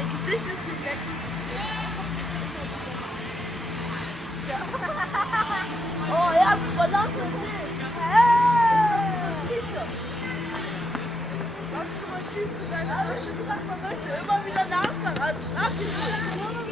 dein Gesicht ist perfekt. Oh ja, verlangt es nicht. Sagst du mal Tschüss zu deiner Tasche? Man möchte immer wieder nachfragen. Also frag dich nicht.